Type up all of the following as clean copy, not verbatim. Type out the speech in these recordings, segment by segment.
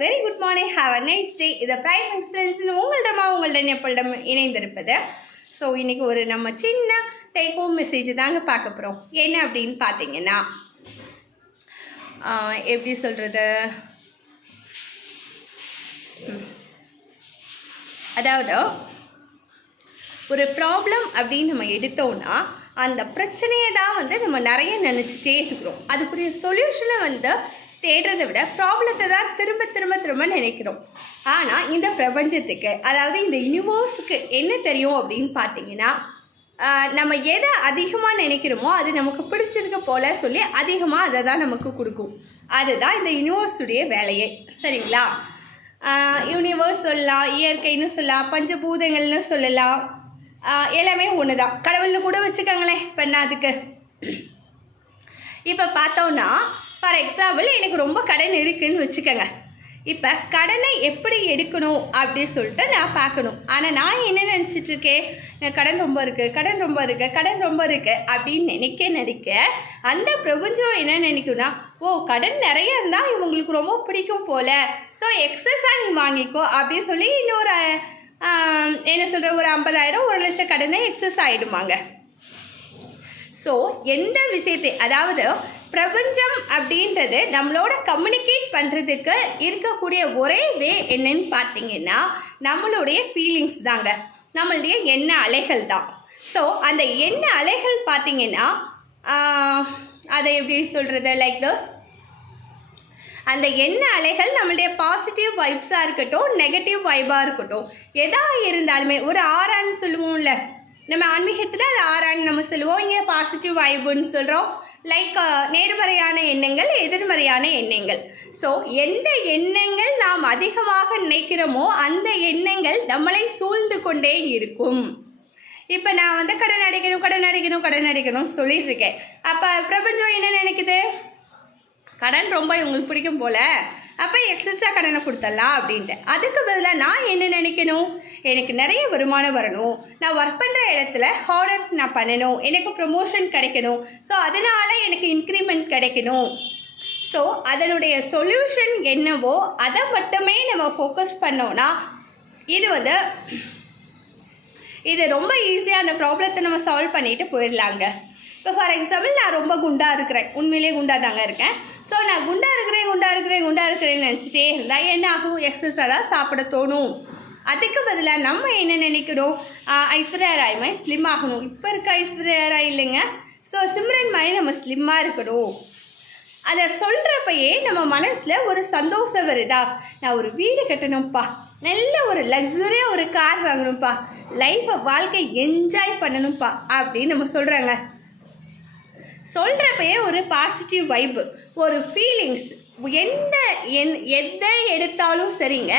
Very good morning, have a nice day. இதை prime excellence உங்களிடம் எப்பொழுதும் இணைந்திருப்பது. ஸோ இன்றைக்கி ஒரு நம்ம சின்ன டேக் ஹோம் மெசேஜ் தாங்க பார்க்க போகிறோம். என்ன அப்படின்னு பார்த்தீங்கன்னா, எப்படி சொல்கிறது, அதாவது ஒரு ப்ராப்ளம் அப்படின்னு நம்ம எடுத்தோன்னா அந்த பிரச்சனையை தான் நம்ம நிறைய நினச்சிட்டே இருக்கிறோம். அதுக்குரிய சொல்யூஷனை தேடுறதை விட ப்ராப்ளத்தை தான் திரும்ப திரும்ப திரும்ப நினைக்கிறோம். ஆனால் இந்த பிரபஞ்சத்துக்கு, அதாவது இந்த யூனிவர்ஸுக்கு என்ன தெரியும் அப்படின்னு பார்த்தீங்கன்னா, நம்ம எதை அதிகமாக நினைக்கிறோமோ அது நமக்கு பிடிச்சிருக்க போல சொல்லி அதிகமாக அதை தான் நமக்கு கொடுக்கும். அதுதான் இந்த யூனிவர்ஸுடைய வேலையே. சரிங்களா? யூனிவர்ஸ் சொல்லலாம், இயற்கைன்னு சொல்லலாம், பஞ்சபூதங்கள்னு சொல்லலாம், எல்லாமே ஒன்று தான். கடவுளில் கூட வச்சுக்கோங்களேன். இப்போ என்ன அதுக்கு, இப்போ பார்த்தோன்னா ஃபார் எக்ஸாம்பிள் எனக்கு ரொம்ப கடன் இருக்குதுன்னு வச்சுக்கோங்க. இப்போ கடனை எப்படி எடுக்கணும் அப்படின்னு சொல்லிட்டு நான் பார்க்கணும். ஆனால் நான் என்ன நினச்சிட்ருக்கேன், கடன் ரொம்ப இருக்குது அப்படின்னு நினைக்க அந்த பிரபஞ்சம் என்ன நினைக்கும்னா, ஓ கடன் நிறைய இருந்தால் இவங்களுக்கு ரொம்ப பிடிக்கும் போல், ஸோ எக்ஸஸாக நீ வாங்கிக்கோ அப்படின்னு சொல்லி இன்னொரு என்ன சொல்கிற ஒரு 50,000 1,00,000 கடனை எக்ஸஸ் ஆகிடுமாங்க. ஸோ எந்த விஷயத்தை, அதாவது பிரபஞ்சம் அப்படின்றது நம்மளோட கம்யூனிகேட் பண்ணுறதுக்கு இருக்கக்கூடிய ஒரே வே என்னன்னு பார்த்தீங்கன்னா நம்மளுடைய ஃபீலிங்ஸ் தாங்க, நம்மளுடைய எண்ண அலைகள் தான். ஸோ அந்த எண்ண அலைகள் பார்த்தீங்கன்னா அதை எப்படி சொல்கிறது, லைக் தோஸ், அந்த எண்ண அலைகள் நம்மளுடைய பாசிட்டிவ் வைப்ஸாக இருக்கட்டும், நெகட்டிவ் வைப்பாக இருக்கட்டும், எதாக இருந்தாலுமே ஒரு ஆறான்னு சொல்லுவோம்ல நம்ம ஆன்மீகத்தில், அது ஆறான்னு நம்ம சொல்லுவோம். இங்கே பாசிட்டிவ் வைப்புன்னு சொல்கிறோம். லைக் நேர்மறையான எண்ணங்கள், எதிர்மறையான எண்ணங்கள். ஸோ எந்த எண்ணங்கள் நாம் அதிகமாக நினைக்கிறோமோ அந்த எண்ணங்கள் நம்மளை சூழ்ந்து கொண்டே இருக்கும். இப்போ நான் கடன் அடைக்கணும் சொல்லிட்டு இருக்கேன். அப்போ பிரபஞ்சம் என்ன நினைக்குது, கடன் ரொம்ப இவங்களுக்கு பிடிக்கும் போல், அப்போ எக்ஸஸாக கடனை கொடுத்துடலாம் அப்படின்ட்டு. அதுக்கு பதிலாக நான் என்ன நினைக்கணும், எனக்கு நிறைய வருமானம் வரணும், நான் ஒர்க் பண்ணுற இடத்துல ஆர்டர் நான் பண்ணணும், எனக்கு ப்ரமோஷன் கிடைக்கணும், ஸோ அதனால் எனக்கு இன்க்ரிமெண்ட் கிடைக்கணும். ஸோ அதனுடைய சொல்யூஷன் என்னவோ அதை மட்டுமே நம்ம ஃபோக்கஸ் பண்ணோன்னா இது ரொம்ப ஈஸியாக அந்த ப்ராப்ளத்தை நம்ம சால்வ் பண்ணிட்டு போயிடலாங்க. இப்போ ஃபார் எக்ஸாம்பிள் நான் ரொம்ப குண்டாக இருக்கிறேன், உண்மையிலே குண்டாக தாங்க இருக்கேன். ஸோ நான் குண்டாக இருக்கிறேன்னு நினச்சிட்டே இருந்தால் என்ன ஆகும், எக்ஸஸாக தான் சாப்பிட தோணும். அதுக்கு பதிலாக நம்ம என்ன நினைக்கணும், ஐஸ்வர்யா ராய் மாதிரி ஸ்லிம் ஆகணும். இப்போ இருக்க ஐஸ்வர்யா ராய் இல்லைங்க, ஸோ சிம்ரன் மாதிரி நம்ம ஸ்லிம்மாக இருக்கணும். அதை சொல்கிறப்பயே நம்ம மனசில் ஒரு சந்தோஷம் வருதா, நான் ஒரு வீடு கட்டணும்ப்பா, நல்ல ஒரு லக்ஸுரியாக ஒரு கார் வாங்கணும்ப்பா, வாழ்க்கை என்ஜாய் பண்ணணும்ப்பா அப்படின்னு நம்ம சொல்கிறாங்க. சொல்கிறப்பயே ஒரு பாசிட்டிவ் வைப்பு, ஒரு ஃபீலிங்ஸ், எதை எடுத்தாலும் சரிங்க,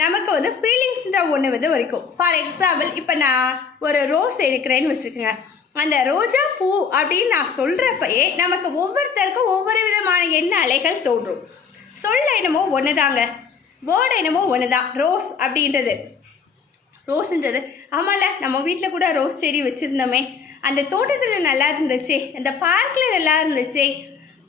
நமக்கு ஃபீலிங்ஸ்ன்ற ஒன்று வரைக்கும். ஃபார் எக்ஸாம்பிள் இப்போ நான் ஒரு ரோஸ் எடுக்கிறேன்னு வச்சுக்கோங்க. அந்த ரோஜா பூ அப்படின்னு நான் சொல்கிறப்பயே நமக்கு ஒவ்வொருத்தருக்கும் ஒவ்வொரு விதமான எண்ண அலைகள் தோன்றும். சொல்ல என்னமோ ஒன்று தாங்க, வேர்டு என்னமோ ஒன்று தான். ரோஸுன்றது ஆமாம்ல, நம்ம வீட்டில் கூட ரோஸ் செடி வச்சுருந்தோமே, அந்த தோட்டத்தில் நல்லா இருந்துச்சு, அந்த பார்க்கில் நல்லா இருந்துச்சு,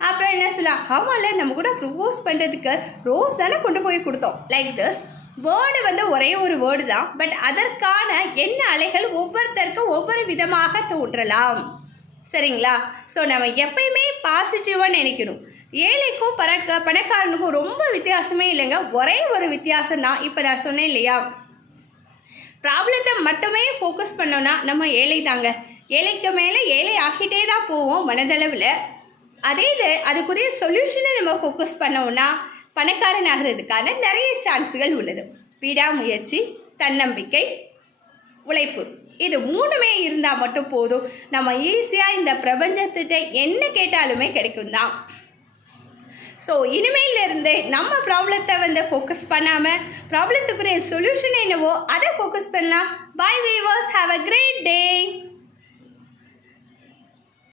அப்புறம் என்ன சொல்லலாம், ஆமாம்ல நம்ம கூட ப்ரப்போஸ் பண்ணுறதுக்கு ரோஸ் தானே கொண்டு போய் கொடுத்தோம். லைக் திஸ் வேர்டு ஒரே ஒரு வேர்டு தான், பட் அதற்கான எண்ண அலைகள் ஒவ்வொருத்தருக்கும் ஒவ்வொரு விதமாக தோன்றலாம். சரிங்களா? ஸோ நம்ம எப்பயுமே பாசிட்டிவாக நினைக்கணும். ஏழைக்கும் பணக்காரனுக்கும் ரொம்ப வித்தியாசமே இல்லைங்க, ஒரே ஒரு வித்தியாசம் தான். இப்போ நான் சொன்னேன் இல்லையா, ப்ராப்ளத்தை மட்டுமே ஃபோக்கஸ் பண்ணோன்னா நம்ம ஏழை தாங்க, ஏழைக்கு மேலே ஏழை ஆகிட்டே தான் போவோம் மனதளவில். அதுக்குரிய சொல்யூஷனை நம்ம ஃபோக்கஸ் பண்ணோன்னா பணக்காரன் ஆகிறதுக்கான நிறைய சான்ஸுகள் உள்ளது. விடாமுயற்சி, தன்னம்பிக்கை, உழைப்பு, இது 3மே இருந்தால் மட்டும் போதும், நம்ம ஈஸியாக இந்த பிரபஞ்சத்திட்ட என்ன கேட்டாலுமே கிடைக்கும் தான். ஸோ இனிமேலிருந்து நம்ம ப்ராப்ளத்தை ஃபோக்கஸ் பண்ணாமல் ப்ராப்ளத்துக்குரிய சொல்யூஷன் என்னவோ அதை ஃபோக்கஸ் பண்ணலாம். Bye viewers, have a great day.